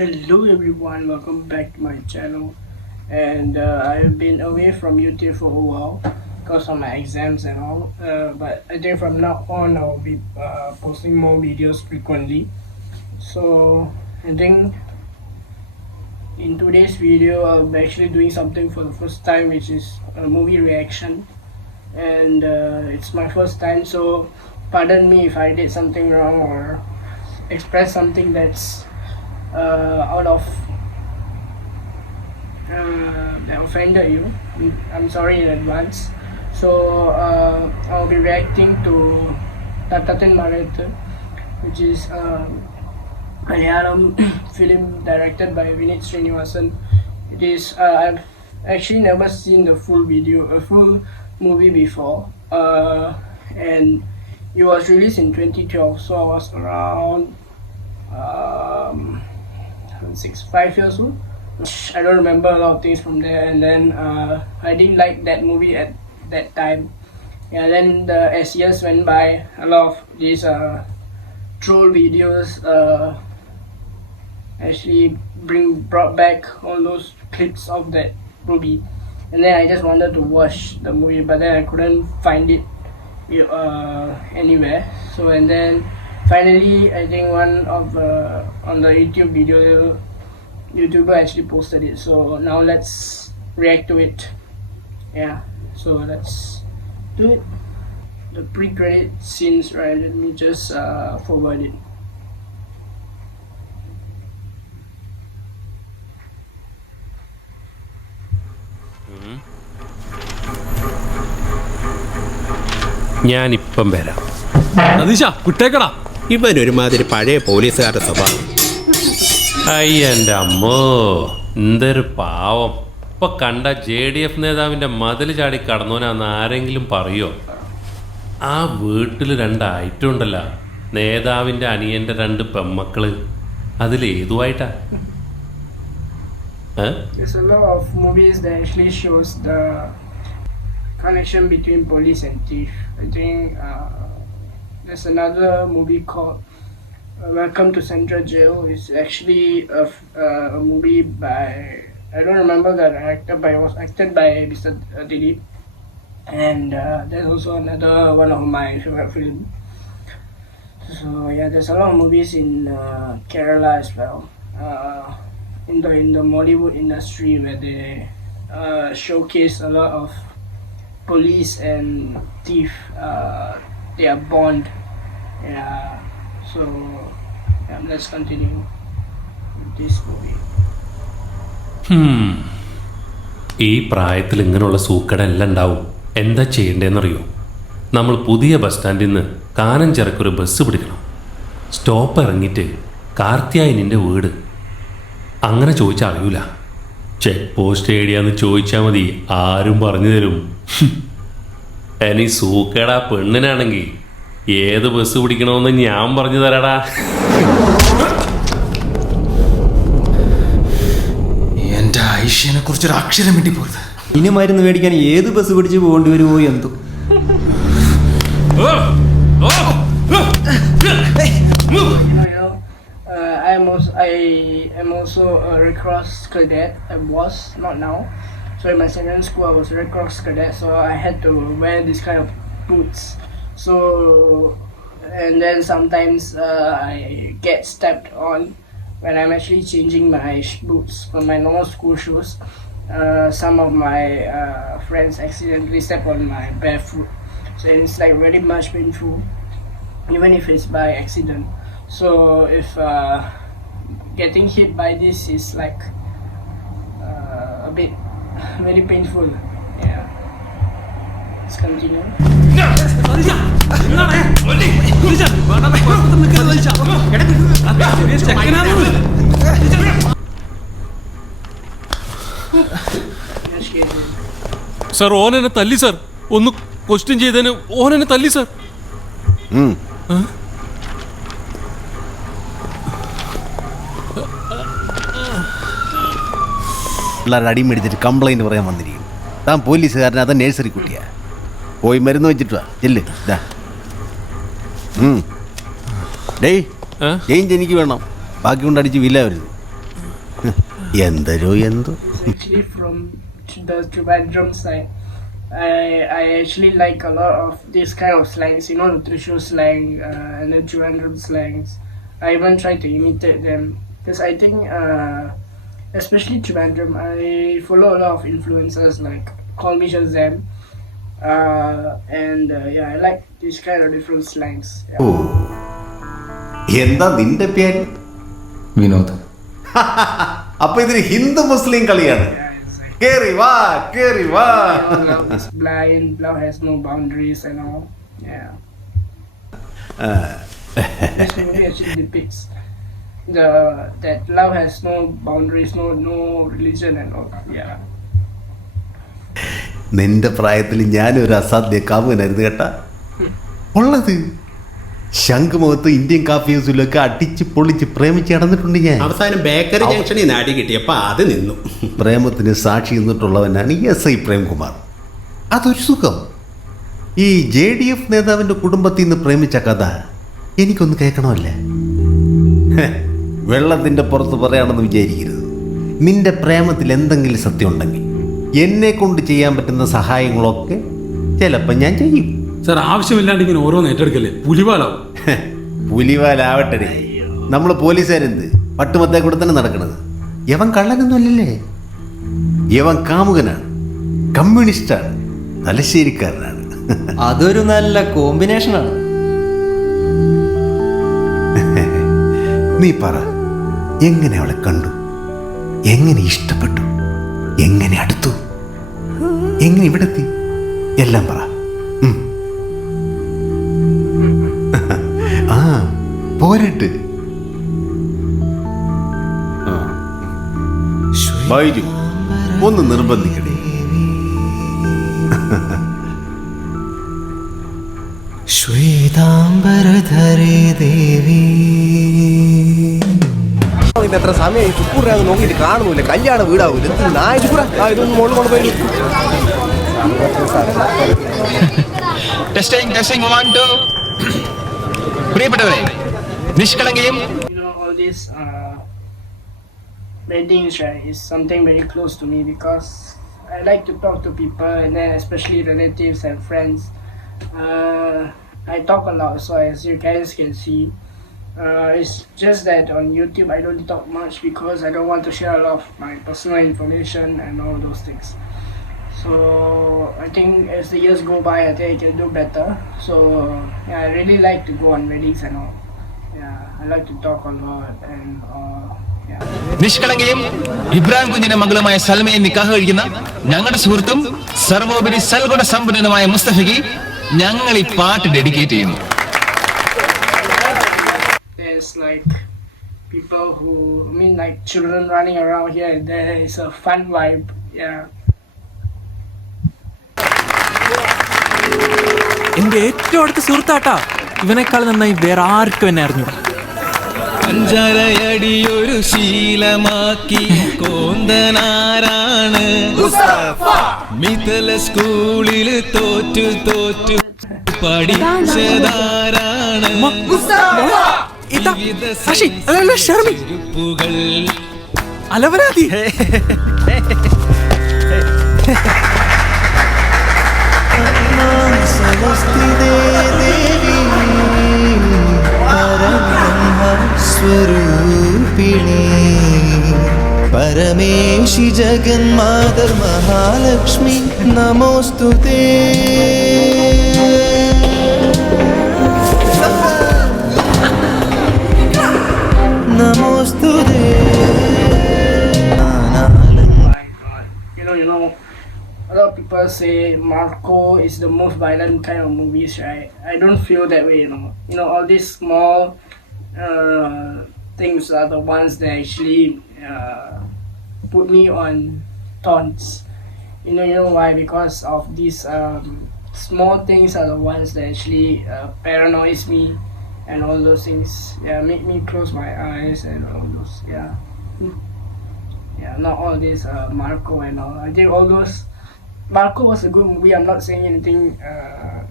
Hello everyone, welcome back to my channel. And I've been away from YouTube for a while because of my exams and all. But I think from now on I'll be posting more videos frequently. So I think in today's video I'll be actually doing something for the first time, which is a movie reaction. And it's my first time, so pardon me if I did something wrong or express something that's out of that offended you. I'm sorry in advance. So I'll be reacting to Tatatin Marathu, which is a Malayalam film directed by Vinit Srinivasan. It is I've actually never seen the full movie before, and it was released in 2012. So I was around 5 years old. I don't remember a lot of things from there, and then I didn't like that movie at that time. Yeah, then as years went by, a lot of these troll videos actually brought back all those clips of that movie, and then I just wanted to watch the movie, but then I couldn't find it anywhere. So and then finally, I think one of on the YouTube video, YouTuber actually posted it. So now let's react to it. Yeah. So let's do it. The pre-credit scenes, right? Let me just forward it. ഞാനിപ്പം വരാം. കുട്ടേക്കടാ, ഇവനൊരുമാതിരി പഴയ പോലീസുകാരുടെ സ്വഭാവം. അയ്യൻ്റെ അമ്മോ, എന്തൊരു പാവം. ഇപ്പൊ കണ്ട JDF നേതാവിന്റെ മതിൽ ചാടി കടന്നോനാന്ന് ആരെങ്കിലും പറയോ? ആ വീട്ടിൽ 2 ഐറ്റം ഉണ്ടല്ലോ, നേതാവിന്റെ അനിയന്റെ 2 പെമ്മക്കള്. അതിലേതുമായിട്ടാ? There's a lot of movies that actually shows the connection between police and thief. I think there's another movie called Welcome to Central Jail. It's actually a movie by, I don't remember the director, but it was acted by Mr. Dilip. And there's also another one of my favorite films. So yeah, there's a lot of movies in Kerala as well. In the Mollywood industry, where they showcase a lot of police and thief, their bond. Yeah. So yeah, let's continue with this movie. ഈ പ്രായത്തിൽ ഇങ്ങനെയുള്ള സൂക്കടെല്ലാം ഉണ്ടാവും. എന്താ ചെയ്യേണ്ടതെന്നറിയോ? നമ്മൾ പുതിയ ബസ് സ്റ്റാൻഡിൽ നിന്ന് കാനഞ്ചിറക്കൊരു ബസ് പിടിക്കണം. സ്റ്റോപ്പ് ഇറങ്ങിയിട്ട് കാർത്തിയായനിൻ്റെ വീട് അങ്ങനെ ചോദിച്ചാൽ അറിയൂല. ചെക്ക് പോസ്റ്റ് ഏരിയാന്ന് ചോദിച്ചാൽ മതി, ആരും പറഞ്ഞു തരും. ഇനി സൂക്കേടാ പെണ്ണിനാണെങ്കിൽ ഏത് ബസ് പിടിക്കണമെന്ന് ഞാൻ പറഞ്ഞു തരാടാ. എന്റെ ഐഷ്യനെ കുറിച്ചൊരു അക്ഷരം വേണ്ടി പോയത്. ഇനി മരുന്ന് മേടിക്കാൻ ഏത് ബസ് പിടിച്ച് പോകേണ്ടി വരുമോ എന്തോ. I am also a Red Cross cadet. I was, not now. So in my secondary school, I was a Red Cross cadet. So I had to wear this kind of boots. So and then sometimes I get stepped on when I'm actually changing my boots from my normal school shoes. Some of my friends accidentally step on my bare foot. So it's like very much painful, even if it's by accident. So if getting hit by this is like a bit very painful. Yeah. Let's continue. Sir, ഓനെന്നെ തല്ലി sir. ഒന്ന് ക്വസ്റ്റ്യൻ ചെയ്തതിന് ഓനെന്നെ തല്ലി സർ. പിള്ളേരുടെ അടിമെടുത്തിട്ട് കംപ്ലൈൻറ്റ് പറയാൻ വന്നിരിക്കും. താൻ പോലീസുകാരൻ, അതാ നേഴ്സറി കുട്ടിയാ. പോയി മരുന്ന് വെച്ചിട്ട് വാ, ചെല്ല്. ഡേയ് ചേഞ്ച് എനിക്ക് വേണം, ബാക്കി കൊണ്ട് അടിച്ച് വില്ല വരുത്. എന്തോ എന്തോ. Actually, from the Trivandrum side, I actually like a lot of this kind of slangs. You know, the Thrissur slang and the Trivandrum slangs. I even try to imitate them because I think, especially Trivandrum, I follow a lot of influencers like Call Me Shazam, and yeah, I like this kind of different slangs. Yeah. ഓ, എന്താ നിന്റെ പേര്? വിനോദ്. അപ്പൊ ഇതൊരു ഹിന്ദു മുസ്ലിം കളിയാണ്. കേറി വാ, കേറി വാ. Love is blind, love has no boundaries and all. Yeah. This movie actually depicts that love has no boundaries, no religion and all. Yeah. നിന്റെ പ്രായത്തിൽ ഞാനൊരു അസാധ്യ കാമുകനായിരുന്നു കേട്ടാ. ഉള്ളത് ശംഖുമുഖത്ത് ഇന്ത്യൻ കാഫി ഹൗസിലൊക്കെ അടിച്ച് പൊളിച്ച് പ്രേമിച്ച് നടന്നിട്ടുണ്ട് ഞാൻ. അവസാനം ബേക്കറി ജംഗ്ഷനിൽ നിന്ന് അടി കിട്ടിയപ്പോൾ അത് നിന്നു. പ്രേമത്തിന് സാക്ഷി നിന്നിട്ടുള്ളവനാണ് എസ് ഐ പ്രേംകുമാർ. അതൊരു സുഖം. ഈ JDF നേതാവിൻ്റെ കുടുംബത്തിൽ നിന്ന് പ്രേമിച്ച കഥ എനിക്കൊന്ന് കേൾക്കണമല്ലേ. വെള്ളത്തിൻ്റെ പുറത്ത് പറയാണെന്ന് വിചാരിക്കരുത്. നിന്റെ പ്രേമത്തിൽ എന്തെങ്കിലും സത്യം ഉണ്ടെങ്കിൽ എന്നെ കൊണ്ട് ചെയ്യാൻ പറ്റുന്ന സഹായങ്ങളൊക്കെ ചിലപ്പോൾ ഞാൻ ചെയ്യും. സാർ, ആവശ്യമില്ലാണ്ട് ഇങ്ങനെ ഓരോന്ന് ഏറ്റെടുക്കല്ലേ, പുലിവാലാവും. പുലിവാലാവട്ടെ. നമ്മൾ പോലീസുകാരെന്ത് പട്ടുമത്തേ കൂടെ തന്നെ നടക്കണത്. യവൻ കള്ളനൊന്നും അല്ലല്ലേ. യവൻ കാമുകനാണ്, കമ്മ്യൂണിസ്റ്റാണ്, തലശ്ശേരിക്കാരനാണ്. അതൊരു നല്ല കോമ്പിനേഷനാണ്. നീ പറ, എങ്ങനെ അവളെ കണ്ടു, എങ്ങനെ ഇഷ്ടപ്പെട്ടു, എങ്ങനെ അടുത്തു, എങ്ങനെ ഇവിടെത്തി, എല്ലാം പറ. ആ പോരട്ട്. ബൈജു ഒന്ന് നിർബന്ധിക്കണേ. ശ്വേതാംബരധരേ ദേവി. എത്ര സമയം ചുക്കൂറാന്ന് നോക്കിയിട്ട് കാണുന്നില്ല. കല്യാണ വീടാവൂല. ഇതൊന്നും മോളിൽ കൊണ്ടുപോയി. പ്രിയപ്പെട്ടവരെ, നിഷ്കളങ്കയും All these weddings, right, is something very close to me because I like to talk to people, and then especially relatives and friends. I talk a lot, so as you guys can see, it's just that on YouTube I don't talk much because I don't want to share a lot of my personal information and all those things. So I think as the years go by, I think I can do better. So yeah, I really like to go on weddings and all. Yeah, I like to talk a lot and yeah. നിഷ്കളങ്കയും ഇബ്രാഹിം കുഞ്ഞിന്റെ മകളുമായ സൽമയെ നിക്കാഹ് കഴിക്കുന്ന ഞങ്ങളുടെ സുഹൃത്തും സർവോപരി സൽഗുണ സമ്പന്നനുമായ മുസ്തഫയ്ക്ക് ഞങ്ങൾ ഈ പാട്ട് ഡെഡിക്കേറ്റ് ചെയ്യുന്നു. There's like people who, I mean, like children running around here and there. It's a fun vibe. Yeah. എന്റെ ഏറ്റവും അടുത്ത സുഹൃത്താട്ടാ. ഇവനേക്കാൾ നന്നായി വേറെ ആർക്കും എന്നെ അറിഞ്ഞു. അഞ്ചരയടിയൊരു ശീലമാക്കി കോന്തനാരാണ്, മിഥല സ്കൂളിൽ തോറ്റു പഠിച്ചതാരാണ്, ചെരുപ്പുകൾ അലവരാതി. സ്വരൂപിണി പരമേശി ജഗന്മാതർ മഹാലക്ഷ്മി നമോസ്തുതേ. നമോസ്തുതേ. You know, a lot of people say Marco is the most violent kind of movies, right? I don't feel that way, you know. You know, all these small things are the ones that actually put me on taunts. You know why? Because of these small things are the ones that actually paranoids me and all those things. Yeah, make me close my eyes and all those. Yeah. Yeah, not all this Marco and all. I think all those. Marco was a good movie. I'm not saying anything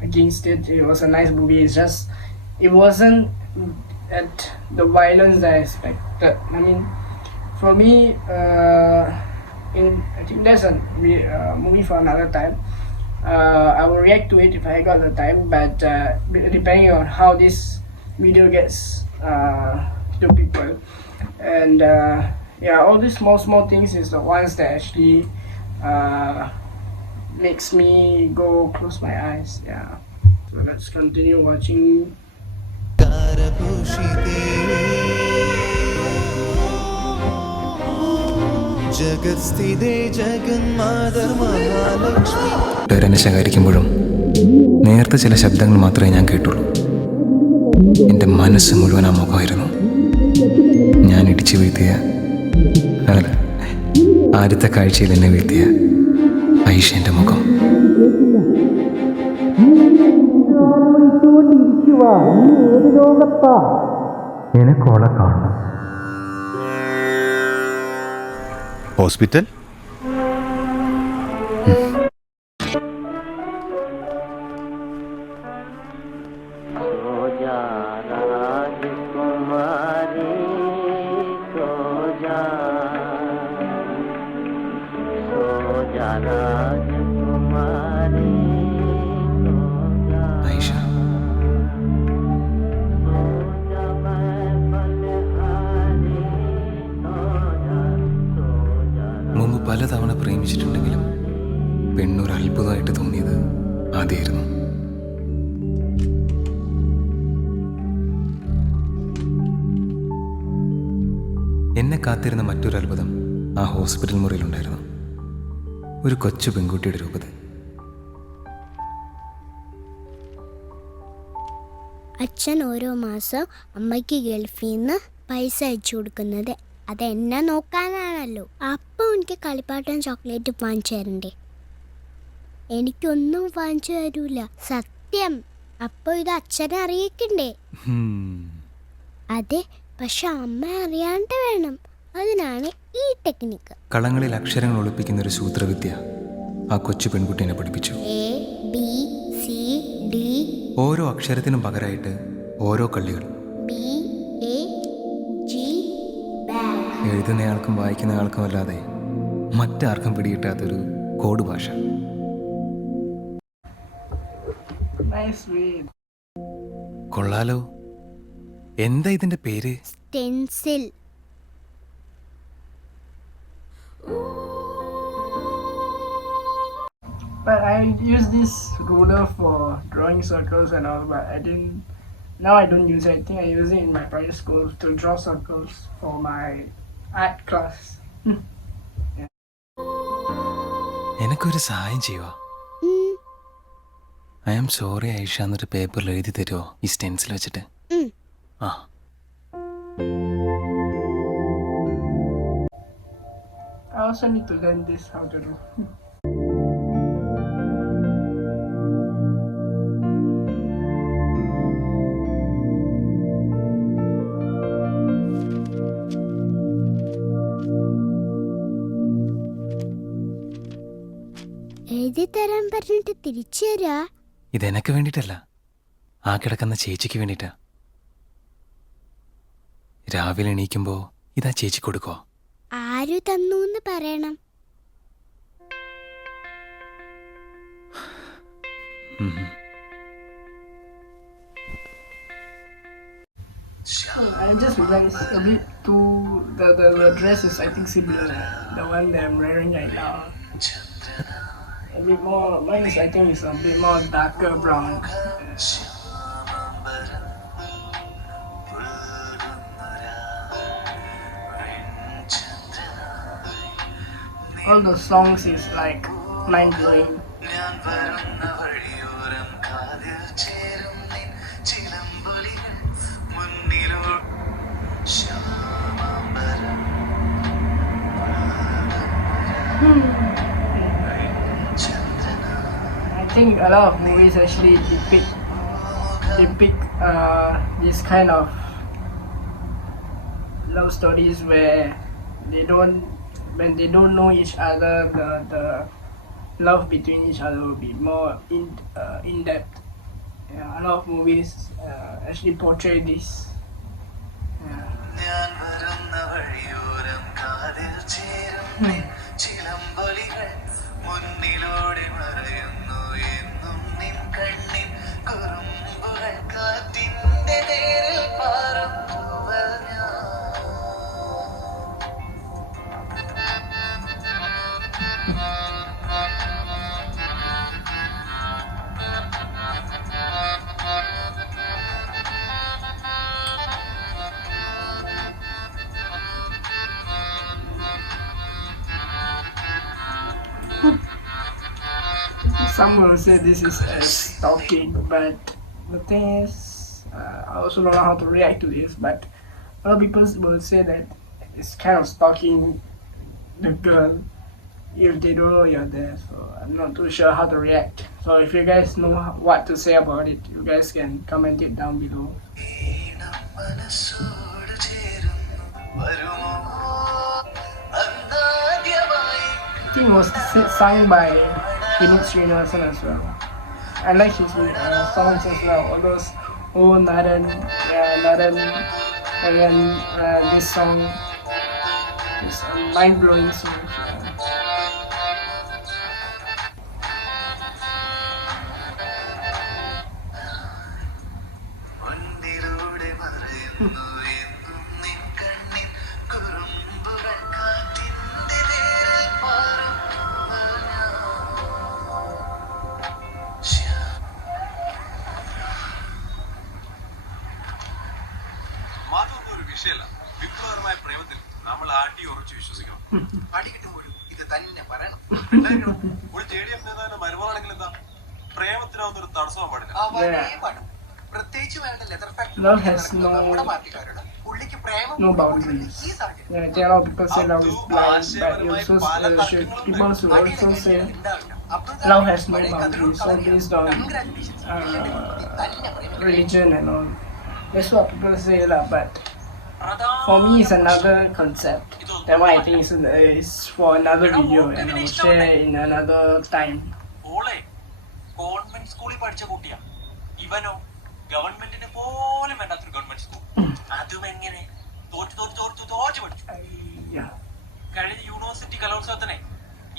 against it. It was a nice movie. It's just it wasn't at the violence that I expected. I mean, For me, I think that's a movie for another time. I will react to it if I got the time, but depending on how this video gets to people, and yeah, all these small things is the ones that actually makes me go close my eyes. Yeah, so let's continue watching. ജഗത്സ്ഥിതേ ജഗന്മാതർ മഹാലക്ഷ്മി. എന്നെ ശകാരിക്കുമ്പോഴും നേരത്തെ ചില ശബ്ദങ്ങൾ മാത്രമേ ഞാൻ കേട്ടുള്ളൂ. എൻ്റെ മനസ്സ് മുഴുവൻ ആ മുഖമായിരുന്നു. ഞാൻ ഇടിച്ചു വീഴ്ത്തിയ അല്ല, ആദ്യത്തെ കാഴ്ചയിൽ എന്നെ വീഴ്ത്തിയ ഐഷേൻ്റെ മുഖം. എനിക്കോളെ കാണണം. ഹോസ്പിറ്റൽ ഐഷ, മുമ്പ് പലതവണ പ്രേമിച്ചിട്ടുണ്ടെങ്കിലും പെണ്ണൊരു അത്ഭുതമായിട്ട് തോന്നിയത് ആദ്യമായിരുന്നു. എന്നെ കാത്തിരുന്ന മറ്റൊരു അത്ഭുതം ആ ഹോസ്പിറ്റൽ മുറിയിലുണ്ടായിരുന്നു. ഒരു കൊച്ചു പെൺകുട്ടിയുടെ രൂപത്തിൽ. അച്ഛൻ ഓരോ മാസം അമ്മയ്ക്ക് ഗൾഫിൽ നിന്ന് പൈസ അയച്ചു കൊടുക്കുന്നത് അതെന്നെ നോക്കാനാണല്ലോ. അപ്പം എനിക്ക് കളിപ്പാട്ടം ചോക്ലേറ്റ് വാങ്ങിച്ചു തരണ്ടേ? എനിക്കൊന്നും വാങ്ങിച്ചു തരൂല, സത്യം. അപ്പോൾ ഇത് അച്ഛനെ അറിയിക്കണ്ടേ? അതെ, പക്ഷെ അമ്മ അറിയാണ്ട് വേണം. അതിനാണ് ഈ ടെക്നിക്ക്. കളങ്ങളിൽ അക്ഷരങ്ങൾ ഒളിപ്പിക്കുന്ന ഒരു സൂത്രവിദ്യ ആ കൊച്ചു പെൺകുട്ടീനെ പഠിപ്പിച്ചു. ABCD. ഓരോ അക്ഷരത്തിനും പകരമായിട്ട് ഓരോ കള്ളികൾ. BAG. എഴുതുന്നയാൾക്കും വായിക്കുന്നയാൾക്കും അല്ലാതെ മറ്റാർക്കും പിടികിട്ടാത്തൊരു കോഡ് ഭാഷ. Nice read. കൊള്ളാലോ. എന്താ ഇതിന്റെ പേര്? Stencil. But I use this ruler for drawing circles and all, but now I don't use it. I think I use it in my private school to draw circles for my art class. എനിക്കൊരു സഹായം ചെയ്യുക. I am sorry Aisha എന്നൊരു പേപ്പറിൽ എഴുതി തരുമോ ഈ സ്റ്റെൻസിൽ വെച്ചിട്ട്? ആ. I also need to learn this how to do. എഴുതി തരാൻ പറഞ്ഞിട്ട് തിരിച്ചു തരാ? ഇതെനക്ക് വേണ്ടിയിട്ടല്ല, ആ കിടക്കുന്ന ചേച്ചിക്ക് വേണ്ടിയിട്ടാ. രാവിലെ എണീക്കുമ്പോ ഇതാ ചേച്ചി കൊടുക്കോ? ആരു തന്നൂന്ന് പറയണം. I just realized a bit too. The dress is, I think, similar. The one that I'm wearing right now. A bit more. Mine is, I think, is a bit more darker brown. All the songs is like mind blowing. I think a lot of movies actually depict this kind of love stories where when they don't know each other, the love between each other will be more in depth. Yeah, a lot of movies actually portray this. Yeah. കണ്ണിൻ ചിലമ്പൊലികൾ മുന്നിലൂടെ മറയുന്നു എന്നും നിൻ കണ്ണിൻ കുറുമ്പുകൾ കാറ്റിന്റെ നേരിൽ പാറും പൂവൽ ഞാൻ. Some will say this is stalking, but the thing is, I also don't know how to react to this. But a lot of people will say that it's kind of stalking the girl if they don't know you're there. So I'm not too sure how to react. So if you guys know what to say about it, you guys can comment it down below. ഈണം മനസ്സോട് ചേരുന്നു വരുമോ അന്നാദ്യമായി I think it was sung by Vinod Srinivasan as well. I like his songs as well. All those Oh Naran, Naran, and then this song is a mind-blowing song. വണ്ടിലൂടെ മറയുന്നു എന്നും നിൻ കണ്ണിൻ കുറുമ്പുകൾ കാറ്റിന്റെ നേരിൽ പാറും പൂവൽ ഞാൻ. മാധവൊന്നും ഒരു വിഷയമല്ല. വിപ്ലവകരമായ പ്രേമത്തിൽ നമ്മൾ ആട്ടി ഉറച്ചു വിശ്വസിക്കണം. അടി കിട്ടുമ്പോഴും ഇത് തന്നെ പറയണം. ഒരു JDF നേതാവിന്റെ മരുമകളാണെങ്കിൽ എന്താ പ്രേമത്തിനൊന്നും ഒരു തടസ്സവും പാടില്ല. പ്രത്യേകിച്ച് വേണ്ട ലെതർ Love has നമ്മുടെ പാർട്ടിക്കാരുടെ പുള്ളിക്ക് പ്രേമം no boundaries. ഈ സാഹചര്യം Yeah, I think a lot of people say love is blind, but you also people should also say love has no boundaries. So based on religion and all, that's what people say lah. But for me, it's another concept. That one I think is for another video, and I will share in another time. ഓളെ ഗവൺമെന്റ് സ്കൂളിൽ പഠിച്ച കുട്ടിയാ. ഇവനോ ഗവൺമെന്റിനെ പോലും വേണ്ടാത്തൊരു government school. അതും എങ്ങനെ തോറ്റു പഠിച്ചു. Yeah. കഴിഞ്ഞ യൂണിവേഴ്സിറ്റി കലോത്സവത്തിനെ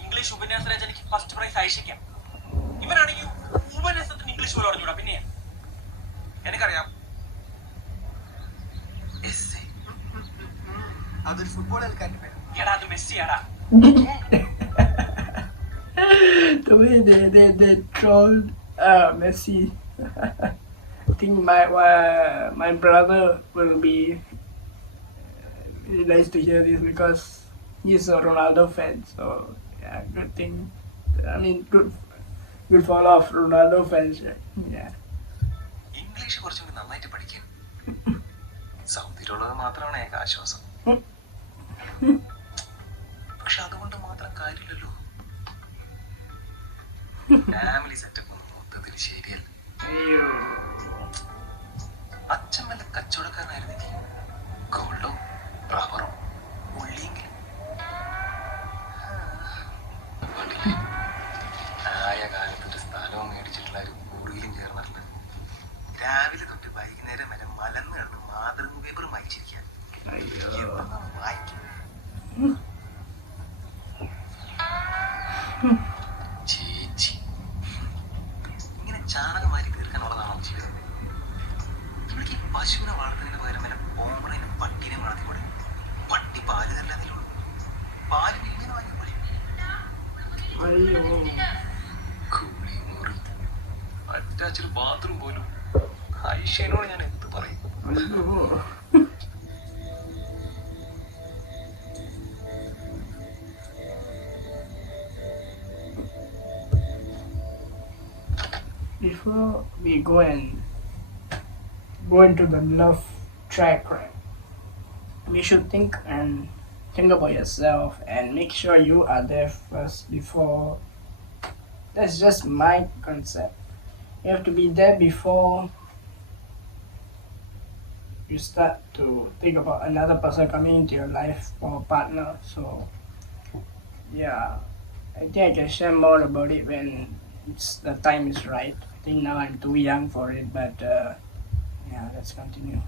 ഇംഗ്ലീഷ് ഉപന്യാസ രചനയ്ക്ക് ഫസ്റ്റ് പ്രൈസ് അയച്ചിക്കാം. ഇവനാണെങ്കിൽ ഉപന്യാസത്തിന് ഇംഗ്ലീഷ് പോലും അറിഞ്ഞൂടാ. പിന്നെ എനിക്കറിയാം അതൊരു ഫുട്ബോൾ കളിക്കാരൻ്റെ പേര്. എടാ അത് മെസ്സിയാടാ. The way they trolled Messi. I think my brother will be really nice to hear this because he's a Ronaldo fan. So yeah, good thing. I mean, good for all of Ronaldo fans. Yeah. English കുറച്ചുകൂടി നന്നായിട്ട് പഠിക്കാം. സൗദിയിലുള്ളത് മാത്രമാണ് ഏക ആശ്വാസം. പക്ഷെ അതുകൊണ്ട് മാത്രം കാര്യമില്ലല്ലോ. ഫാമിലി സെറ്റപ്പ് ഒന്നും മൊത്തത്തിൽ ശരിയല്ല. അച്ഛൻ വല്ല കച്ചവടക്കാരനായിരുന്നെങ്കിൽ ഗോൾഡോ റബ്ബറോ ഉള്ളിയെങ്കിലും ആയ കാലത്ത് ഒരു സ്ഥലവും മേടിച്ചിട്ടുള്ള ഒരു കൂടിയിലും ചേർന്നിട്ടുണ്ട്. രാവിലെ തൊട്ട് വൈകുന്നേരം വരെ മലന്ന് കിടന്ന് മാതൃക പേപ്പറും വായിച്ചിരിക്കാൻ വായിക്കും. ചേച്ചി ഇങ്ങനെ ചാണകം മാറി തീർക്കാനുള്ളതാണോ ജീവിതം? ഇവർക്ക് ഈ പശുവിനെ വളർത്തുന്നതിന് പകരം വല്ല ഓമ്പറേനെ പട്ടിനെ വളർത്തിക്കൂടെ? പട്ടി പാല് തല്ലാതില്ലോ, പാല് വീടിന് വാങ്ങിക്കൂടെ? കുളി മുറി അറ്റാച്ചൊരു ബാത്റൂം പോലും. ഐഷേനോട് ഞാൻ എന്ത് പറയും? Before we go into the love track, right? We should think about yourself and make sure you are there first before. That's just my concept. You have to be there before you start to think about another person coming into your life or a partner. So yeah, I think I can share more about it when the time is right. I think now I'm too young for it, but yeah, let's continue.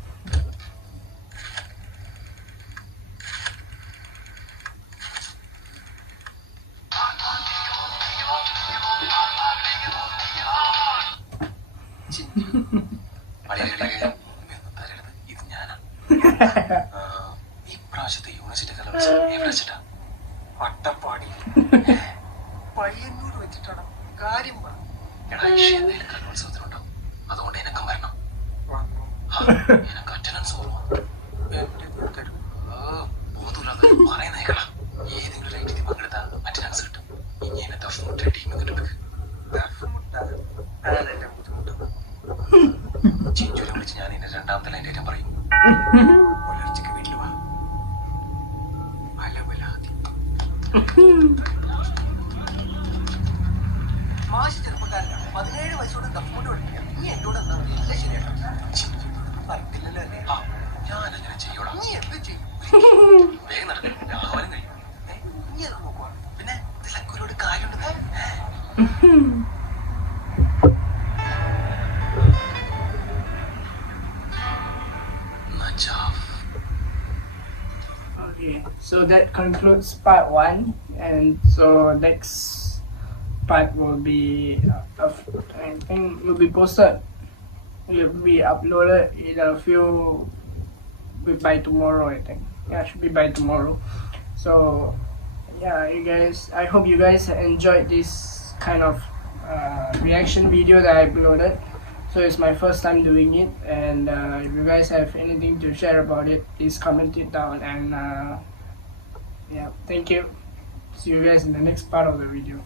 കലോത്സവം എവിടെ വെച്ചിട്ടാ? വട്ടപ്പാടി. പയ്യന്നൂർ വെച്ചിട്ടാണ് കാര്യം പറ. എടാ എന്തായാലും കലോത്സവത്തിനുണ്ടാവും, അതുകൊണ്ട് എനക്കും വരണം. എനക്ക് അറ്റൻഡൻസ് ഓർമ്മ ബോധമില്ലാതെ പറയുന്നേക്കടാ. ഏതെങ്കിലും ഒരു ഐറ്റിൽ പങ്കെടുത്താ അറ്റൻഡൻസ് കിട്ടും. ഇനി എന്നെ ദഫ്മുട്ട ടീം കിട്ടും. ചിഞ്ചൂരെ വിളിച്ച് ഞാൻ എന്റെ രണ്ടാമത്തെ ലൈൻ്റെ ഐറ്റം പറയും. പുലർച്ചയ്ക്ക് വീട്ടിൽ വാ. മാഷ് ചെറുപ്പക്കാരനാണ്. 17 വയസ്സോടെ ദഫ്മുട്ട് പഠിപ്പിക്കാം. നീ എന്നോട് എന്താ എല്ലാം ശരിയാക്കാം. പറഞ്ഞില്ലല്ലോ അല്ലേ? ഞാൻ അങ്ങനെ ചെയ്യോടാ. നീ എന്ത് ചെയ്യും? വേഗം നടക്കും, രാഹുലും കഴിയും. നീ അത് നോക്കുവാ. പിന്നെ ഇതിലൊക്കെ ഒരുപാട് കാര്യമുണ്ട്. Okay, so that concludes part 1, and so next part will be I think will be posted, will be uploaded in a few by tomorrow. I think, yeah, should be by tomorrow. So yeah, you guys, I hope you guys enjoyed this kind of reaction video that I uploaded. So it's my first time doing it, and if you guys have anything to share about it, please comment it down. And yeah, thank you. See you guys in the next part of the video.